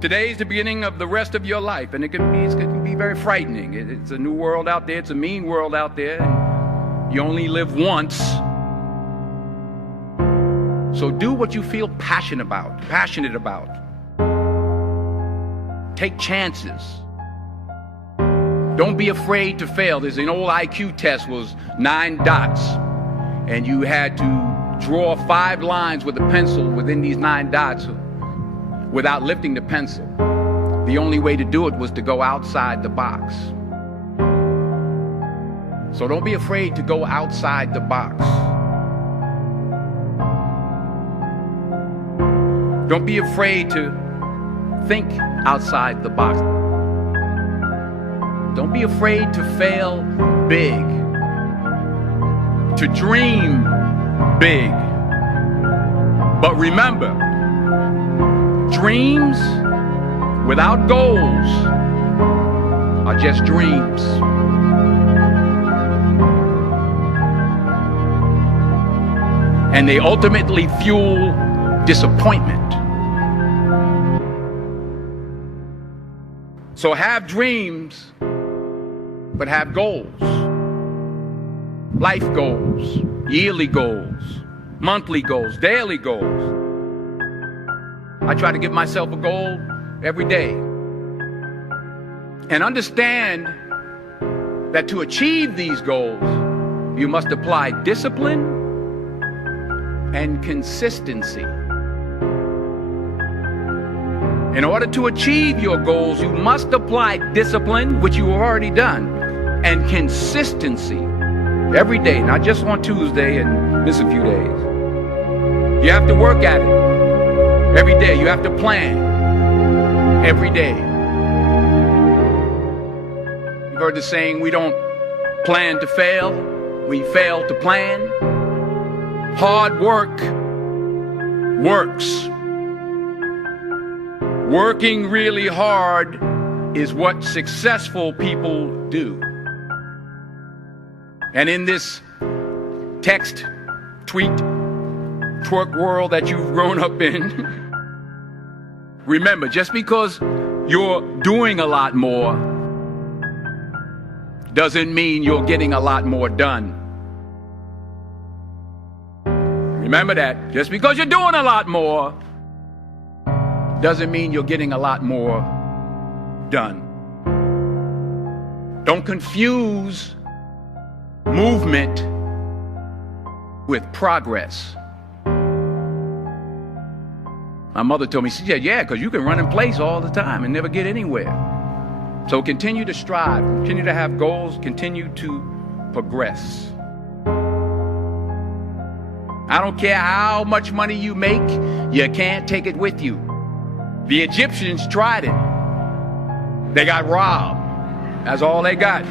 Today is the beginning of the rest of your life, and it can be very frightening. It's a new world out there. It's a mean world out there. And you only live once. So do what you feel passionate about. Take chances. Don't be afraid to fail. There's an old IQ test, was 9 dots, and you had to draw 5 lines with a pencil within these 9 dots without lifting the pencil. The only way to do it was to go outside the box. So don't be afraid to go outside the box. Don't be afraid to think outside the box. Don't be afraid to fail big, to dream big. But remember, dreams without goals are just dreams. And they ultimately fuel disappointment. So have dreams, but have goals. Life goals, yearly goals, monthly goals, daily goals. I try to give myself a goal every day. And understand that to achieve these goals, you must apply discipline and consistency. In order to achieve your goals, you must apply discipline, which you have already done, and consistency every day, not just on Tuesday and miss a few days. You have to work at it every day. You have to plan every day. You've heard the saying, we don't plan to fail, we fail to plan. Hard work works. Working really hard is what successful people do. And in this text, tweet, twerk world that you've grown up in, remember, just because you're doing a lot more doesn't mean you're getting a lot more done. Remember that. Just because you're doing a lot more doesn't mean you're getting a lot more done. Don't confuse movement with progress. My mother told me, she said, yeah, because you can run in place all the time and never get anywhere. So continue to strive, continue to have goals, continue to progress. I don't care how much money you make, you can't take it with you. The Egyptians tried it. They got robbed. That's all they got.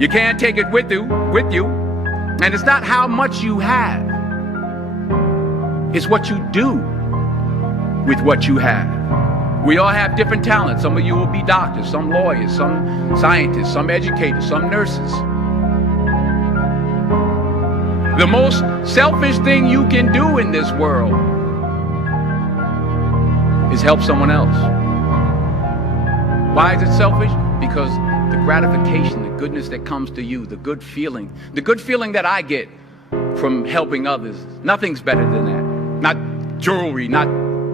You can't take it with you. And it's not how much you have. It's what you do with what you have. We all have different talents. Some of you will be doctors, some lawyers, some scientists, some educators, some nurses. The most selfish thing you can do in this world is help someone else. Why is it selfish? Because the gratification, the goodness that comes to you, the good feeling that I get from helping others, nothing's better than that. Not jewelry, not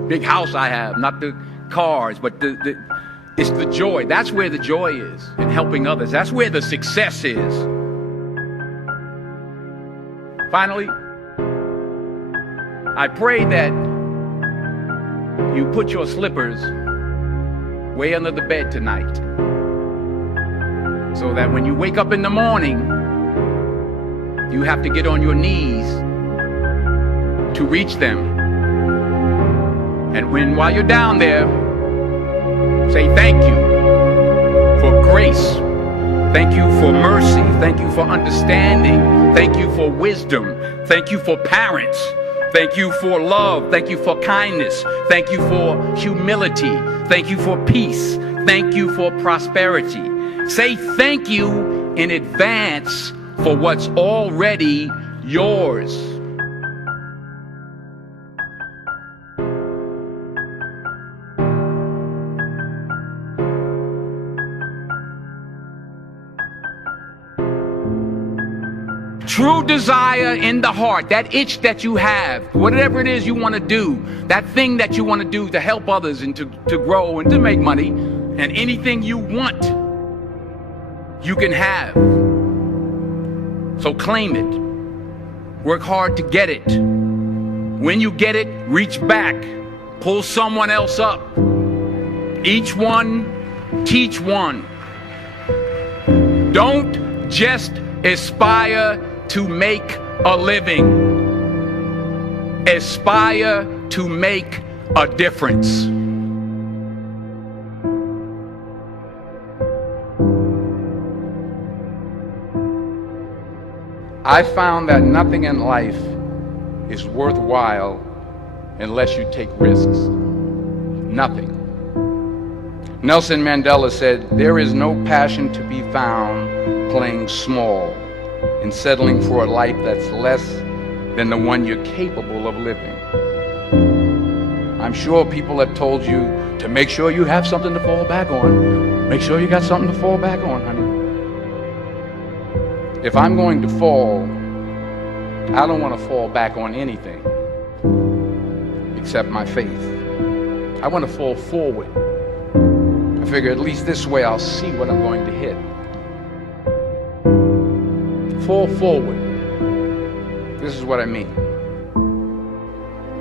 big house I have, not the cars, but it's the joy. That's where the joy is, in helping others. That's where the success is. Finally, I pray that you put your slippers way under the bed tonight, so that when you wake up in the morning, you have to get on your knees to reach them. And while you're down there, say thank you for grace. Thank you for mercy. Thank you for understanding. Thank you for wisdom. Thank you for parents. Thank you for love. Thank you for kindness. Thank you for humility. Thank you for peace. Thank you for prosperity. Say thank you in advance for what's already yours. true desire in the heart, that itch that you have, whatever it is you want to do, that thing that you want to do to help others and to grow and to make money, and anything you want, you can have. So claim it. Work hard to get it. When you get it, reach back. Pull someone else up. Each one, teach one. Don't just aspire to make a living. Aspire to make a difference. I found that nothing in life is worthwhile unless you take risks. Nothing. Nelson Mandela said, "There is no passion to be found playing small and settling for a life that's less than the one you're capable of living." I'm sure people have told you to make sure you have something to fall back on. Make sure you got something to fall back on, honey. If I'm going to fall, I don't want to fall back on anything except my faith. I want to fall forward. I figure at least this way I'll see what I'm going to hit. Fall forward. This is what I mean.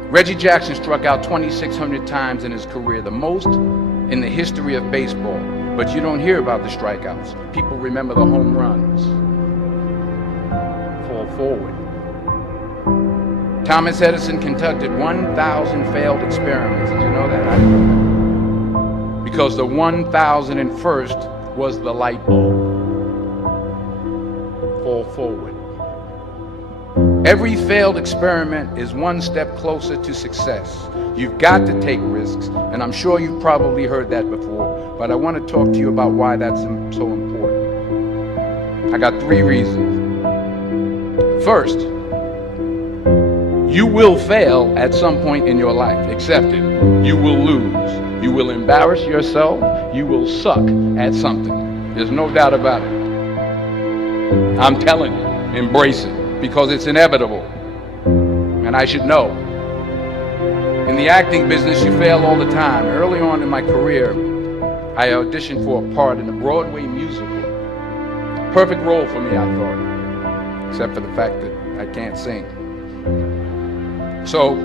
Reggie Jackson struck out 2,600 times in his career, the most in the history of baseball. But you don't hear about the strikeouts. People remember the home runs. Fall forward. Thomas Edison conducted 1,000 failed experiments. Did you know that? I didn't know that. Because the 1,001st was the light bulb. Fall forward. Every failed experiment is one step closer to success. You've got to take risks, and I'm sure you've probably heard that before, but I want to talk to you about why that's so important. I got 3 reasons. First, you will fail at some point in your life. Accept it. You will lose. You will embarrass yourself. You will suck at something. There's no doubt about it. I'm telling you, embrace it, because it's inevitable. And I should know. In the acting business, you fail all the time. Early on in my career, I auditioned for a part in a Broadway musical. Perfect role for me, I thought, except for the fact that I can't sing. So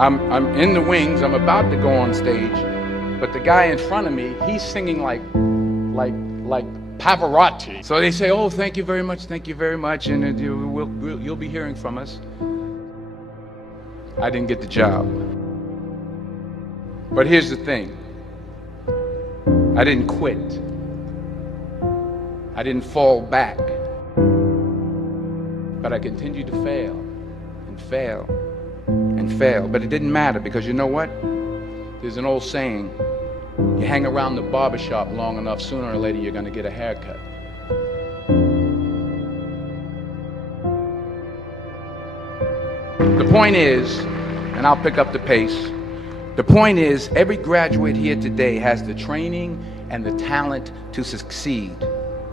I'm in the wings, I'm about to go on stage, but the guy in front of me, he's singing like Pavarotti. So they say, "Oh, thank you very much, and you'll be hearing from us." I didn't get the job. But here's the thing. I didn't quit. I didn't fall back. But I continued to fail and fail and fail. But it didn't matter, because you know what? There's an old saying, you hang around the barbershop long enough, sooner or later you're going to get a haircut. The point is, and I'll pick up the pace, the point is, every graduate here today has the training and the talent to succeed.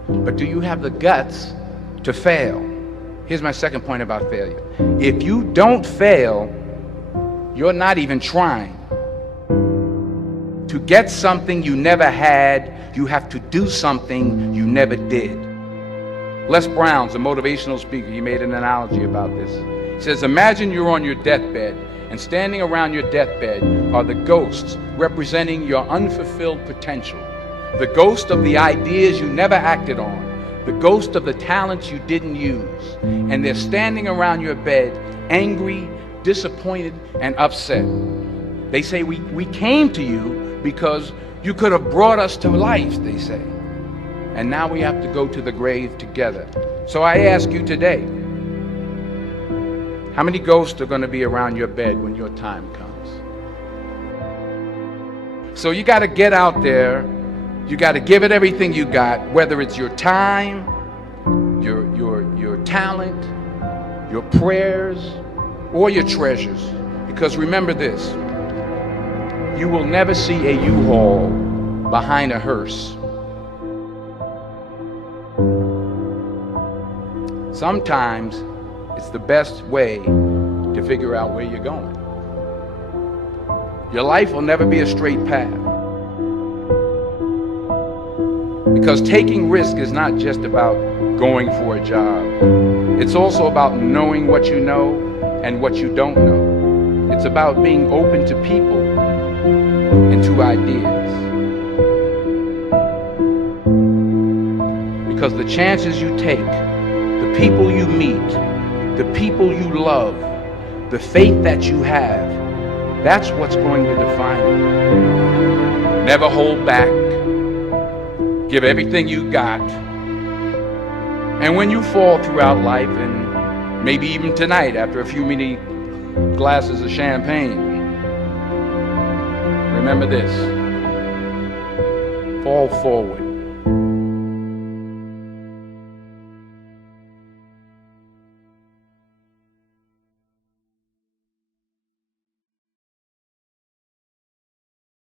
But do you have the guts to fail? Here's my second point about failure. If you don't fail, you're not even trying. To get something you never had, you have to do something you never did. Les Brown's a motivational speaker. He made an analogy about this. He says, imagine you're on your deathbed, and standing around your deathbed are the ghosts representing your unfulfilled potential. The ghost of the ideas you never acted on. The ghost of the talents you didn't use. And they're standing around your bed, angry, disappointed, and upset. They say, we came to you because you could have brought us to life, they say. And now we have to go to the grave together. So I ask you today, how many ghosts are going to be around your bed when your time comes? So you got to get out there. You got to give it everything you got, whether it's your time, your talent, your prayers, or your treasures. Because remember this, you will never see a U-Haul behind a hearse. Sometimes It's the best way to figure out where you're going. Your life will never be a straight path. Because taking risk is not just about going for a job. It's also about knowing what you know and what you don't know. It's about being open to people and to ideas. Because the chances you take, the people you meet, the people you love, the faith that you have, that's what's going to define you. Never hold back. Give everything you got. And when you fall throughout life, and maybe even tonight after a few many glasses of champagne, remember this: fall forward.